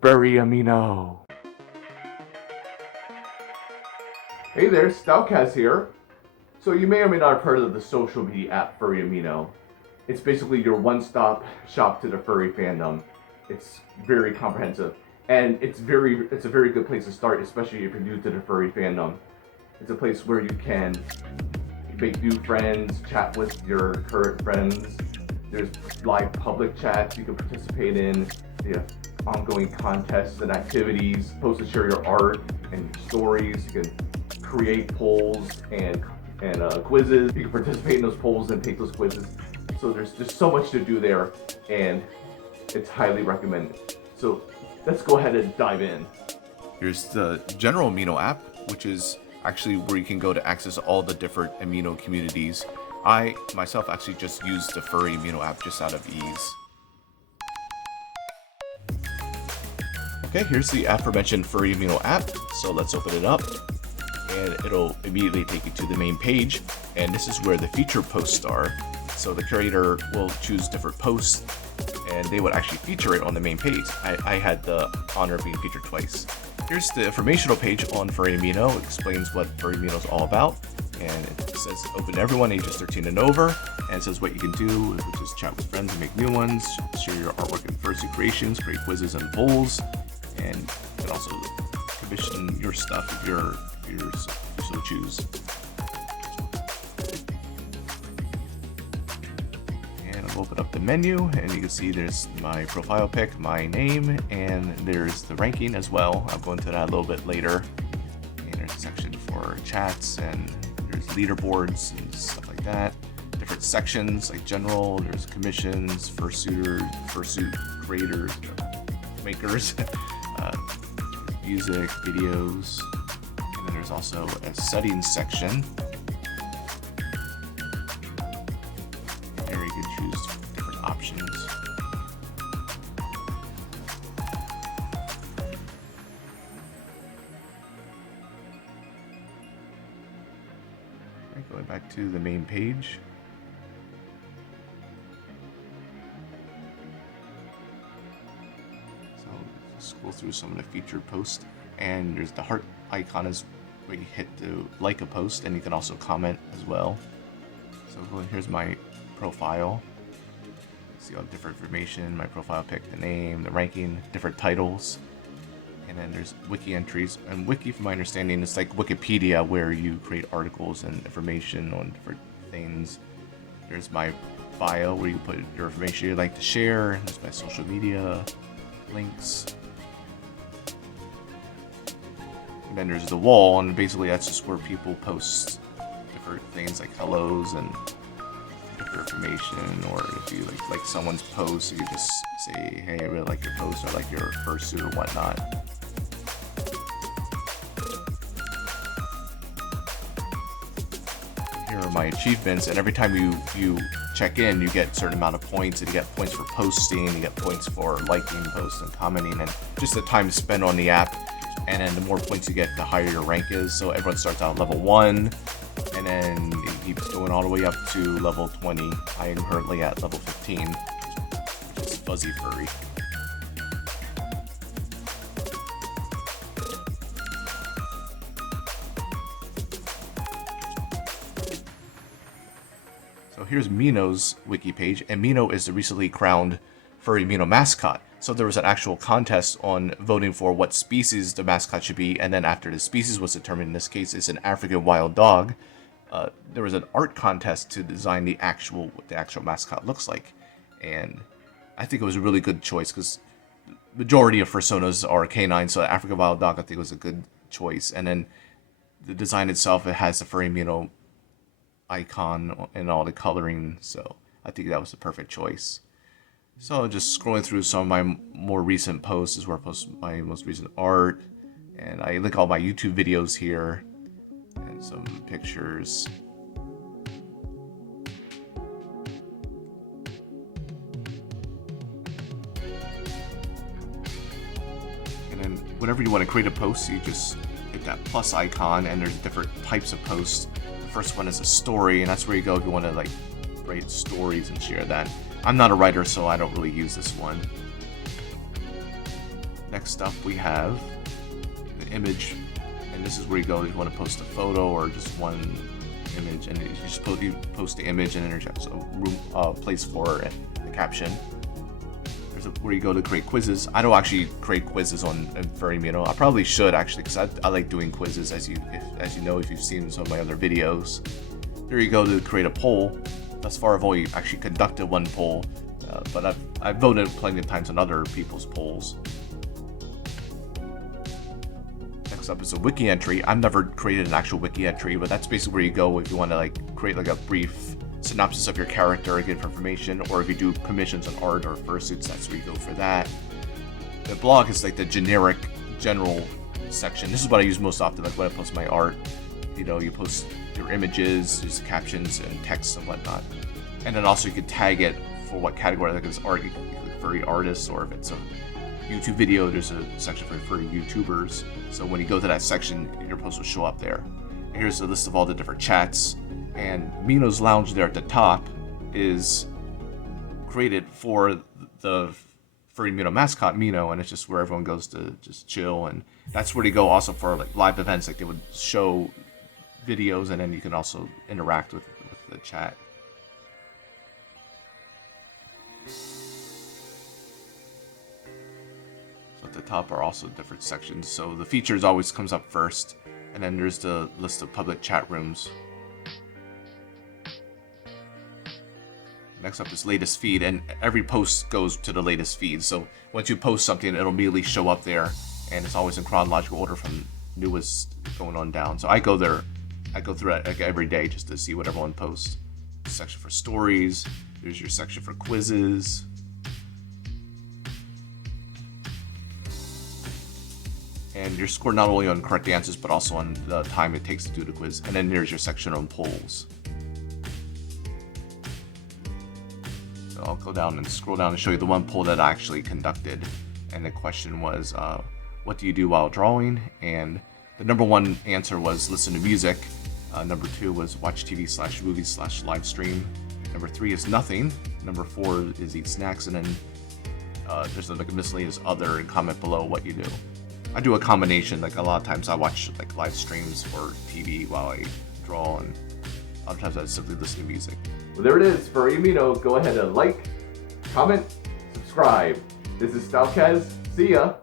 Furry Amino. Hey there, Stalkaz here. So you may or may not have heard of the social media app Furry Amino. It's basically your one-stop shop to the furry fandom. It's very comprehensive, and it's a very good place to start, especially if you're new to the furry fandom. It's a place where you can make new friends, chat with your current friends. There's live public chats you can participate in. They have ongoing contests and activities, post and share your art and your stories. You can create polls and quizzes. You can participate in those polls and take those quizzes. So there's just so much to do there, and it's highly recommended. So let's go ahead and dive in. Here's the general Amino app, which is actually where you can go to access all the different Amino communities. I myself actually just used the Furry Amino app just out of ease. Okay, here's the aforementioned Furry Amino app. So let's open it up, and it'll immediately take you to the main page. And this is where the featured posts are. So the curator will choose different posts, and they would actually feature it on the main page. I had the honor of being featured twice. Here's the informational page on Furry Amino. It explains what Furry Amino is all about, and it says open to everyone ages 13 and over, and it says what you can do, which is chat with friends and make new ones, share your artwork and fursuit creations, create quizzes and polls, and you can also commission your stuff if you so choose. I'll open up the menu, and you can see there's my profile pic, my name, and there's the ranking as well. I'll go into that a little bit later. And there's a section for chats, and there's leaderboards and stuff like that. Different sections like general, there's commissions, fursuit creators, makers, music, videos, and then there's also a settings section. You can choose different options. Going back to the main page. So scroll through some of the featured posts, and there's the heart icon is where you hit to like a post, and you can also comment as well. So here's my profile. See all different information, my profile pic, the name, the ranking, different titles, and then there's wiki entries. And wiki, from my understanding, is like Wikipedia, where you create articles and information on different things. There's my bio, where you put your information you'd like to share. There's my social media links. And then there's the wall, and basically that's just where people post different things like hellos and information, or if you like someone's post, you can just say, hey, I really like your post, or I like your fursuit or whatnot. Here are my achievements, and every time you check in, you get a certain amount of points, and you get points for posting, you get points for liking posts and commenting, and just the time spent on the app. And then the more points you get, the higher your rank is. So everyone starts out at level 1, and then it keeps going all the way up to level 20. I am currently at level 15, which is Fuzzy Furry. So here's Mino's wiki page, and Mino is the recently crowned Furry Amino mascot. So there was an actual contest on voting for what species the mascot should be, and then after the species was determined, in this case it's an African wild dog, there was an art contest to design what the actual mascot looks like. And I think it was a really good choice, because majority of fursuits are canine, so African wild dog I think was a good choice. And then the design itself, it has the Furry Amino icon and all the coloring, so I think that was the perfect choice. So just scrolling through some of my more recent posts is where I post my most recent art, and I link all my YouTube videos here and some pictures. And then whenever you want to create a post, you just hit that plus icon, and there's different types of posts. The first one is a story, and that's where you go if you want to write stories and share that. I'm not a writer, so I don't really use this one. Next up, we have the image, and this is where you go if you want to post a photo or just one image, and you just post the image, and then there's a place for the caption. There's where you go to create quizzes. I don't actually create quizzes on Furry Amino. I probably should actually, because I like doing quizzes, as you know if you've seen some of my other videos. There you go to create a poll. Thus far, I've only actually conducted one poll, but I've voted plenty of times on other people's polls. Next up is a wiki entry. I've never created an actual wiki entry, but that's basically where you go if you want to like create like a brief synopsis of your character, get information, or if you do commissions on art or fursuits, that's where you go for that. The blog is like the generic, general section. This is what I use most often, like when I post my art. You know, you post your images, there's captions and text and whatnot. And then also you can tag it for what category, like if it's art, you can click furry artists, or if it's a YouTube video, there's a section for furry YouTubers. So when you go to that section, your post will show up there. And here's a list of all the different chats. And Mino's Lounge there at the top is created for the Furry Amino mascot, Mino, and it's just where everyone goes to just chill. And that's where they go also for like live events, like they would show videos, and then you can also interact with the chat. So at the top are also different sections. So the features always comes up first, and then there's the list of public chat rooms. Next up is latest feed, and every post goes to the latest feed. So once you post something, it'll immediately show up there, and it's always in chronological order from newest going on down. So I go there, I go through it like every day just to see what everyone posts. Section for stories, there's your section for quizzes. And you're scored not only on correct answers, but also on the time it takes to do the quiz. And then there's your section on polls. I'll go down and scroll down and show you the one poll that I actually conducted. And the question was, what do you do while drawing? And the number one answer was listen to music. Number 2 was watch TV/movies/live stream. Number 3 is nothing. Number 4 is eat snacks. And then there's like a miscellaneous other, and comment below what you do. I do a combination. Like a lot of times I watch like live streams or TV while I draw, and other times I simply listen to music. Well, there it is, Furry Amino. Go ahead and like, comment, subscribe. This is Stalkaz. See ya.